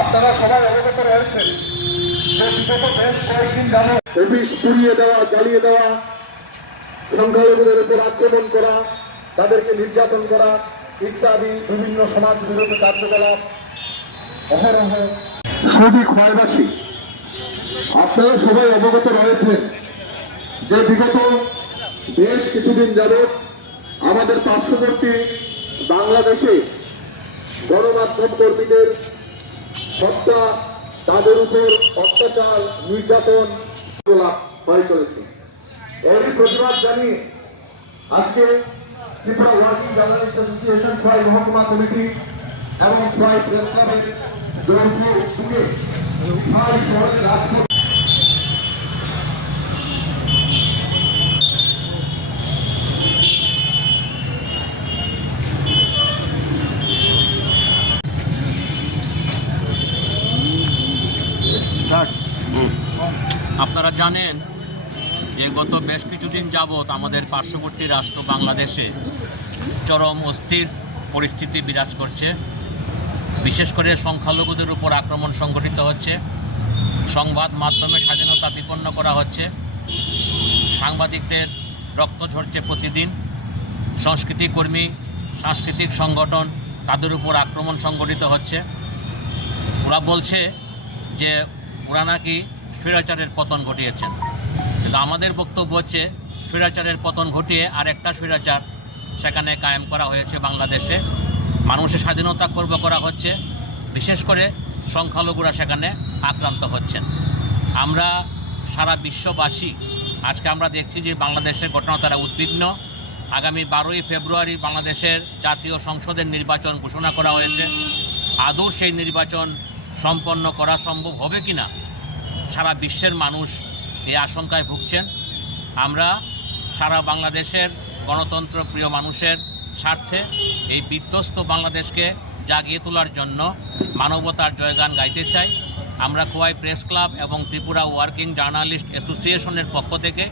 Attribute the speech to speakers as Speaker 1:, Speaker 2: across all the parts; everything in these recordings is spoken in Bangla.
Speaker 1: আপনারা
Speaker 2: সংখ্যালঘুদের উপর আক্রমণ করা তাদেরকে নির্যাতন করা ইত্যাদি বিভিন্ন সমাজ বিরোধী কার্যকলাপ আপনারা সবাই অবগত রয়েছেন যে বিগত বেশ কিছুদিন যাবৎ আমাদের পার্শ্ববর্তী বাংলাদেশে গণমাধ্যম কর্মীদের হত্যা, তাদের উপর অত্যাচার, নির্যাতন হয়ে চলেছে। এরই প্রতিবাদ জানিয়ে আজকে Tripura working journalist association Khowai মহকুমা কমিটি এবং খোয়াই প্রেস ক্লাবের খোয়াই শহরের রাজপথ
Speaker 3: জানেন যে গত বেশ কিছুদিন যাবৎ আমাদের পার্শ্ববর্তী রাষ্ট্র বাংলাদেশে চরম অস্থির পরিস্থিতি বিরাজ করছে। বিশেষ করে সংখ্যালঘুদের উপর আক্রমণ সংঘটিত হচ্ছে। সংবাদ মাধ্যমে স্বাধীনতা বিপন্ন করা হচ্ছে। সাংবাদিকদের রক্ত ঝরছে প্রতিদিন। সংস্কৃতি কর্মী, সাংস্কৃতিক সংগঠন তাদের উপর আক্রমণ সংঘটিত হচ্ছে। ওরা বলছে যে ওরা নাকি স্বৈরাচারের পতন ঘটিয়েছেন। কিন্তু আমাদের বক্তব্য হচ্ছে স্বৈরাচারের পতন ঘটিয়ে আর একটা স্বৈরাচার সেখানে কায়েম করা হয়েছে বাংলাদেশে। মানুষের স্বাধীনতা খর্ব করা হচ্ছে, বিশেষ করে সংখ্যালঘুরা সেখানে আক্রান্ত হচ্ছেন। আমরা সারা বিশ্ববাসী, আজকে আমরা দেখছি যে বাংলাদেশের ঘটনা তারা উদ্বিগ্ন। আগামী বারোই ফেব্রুয়ারি বাংলাদেশের জাতীয় সংসদের নির্বাচন ঘোষণা করা হয়েছে। আদৌ সেই নির্বাচন সম্পন্ন করা সম্ভব হবে কি না সারা বিশ্বের মানুষ এই আশঙ্কায় ভুগছেন আমরা সারা বাংলাদেশের গণতন্ত্র প্রিয় মানুষের স্বার্থে এই বিধ্বস্ত বাংলাদেশকে জাগিয়ে তোলার জন্য মানবতার জয়গান গাইতে চাই। আমরা খোয়াই প্রেস ক্লাব এবং ত্রিপুরা ওয়ার্কিং জার্নালিস্ট অ্যাসোসিয়েশনের পক্ষ থেকে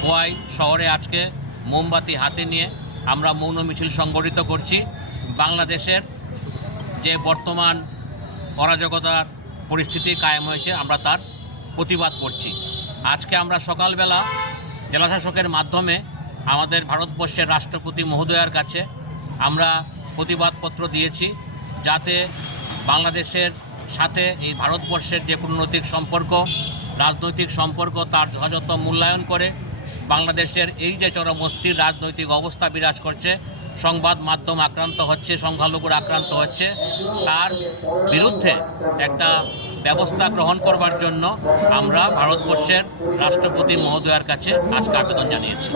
Speaker 3: খোয়াই শহরে আজকে মোমবাতি হাতে নিয়ে আমরা মৌন মিছিল সংগঠিত করছি। বাংলাদেশের যে বর্তমান অরাজকতার পরিস্থিতি কায়েম হয়েছে, আমরা তার প্রতিবাদ করছি। আজকে আমরা সকালবেলা জেলাশাসকের মাধ্যমে আমাদের ভারতবর্ষের রাষ্ট্রপতি মহোদয়ার কাছে আমরা প্রতিবাদপত্র দিয়েছি যাতে বাংলাদেশের সাথে এই ভারতবর্ষের যে কূটনৈতিক সম্পর্ক, রাজনৈতিক সম্পর্ক তার যথাযথ মূল্যায়ন করে বাংলাদেশের এই যে চরম অস্থির রাজনৈতিক অবস্থা বিরাজ করছে, সংবাদ মাধ্যম আক্রান্ত হচ্ছে, সংখ্যালঘুর আক্রান্ত হচ্ছে, তার বিরুদ্ধে একটা ব্যবস্থা গ্রহণ করবার জন্য আমরা ভারতবর্ষের রাষ্ট্রপতি মহোদয়ার কাছে আজকে আবেদন জানিয়েছি।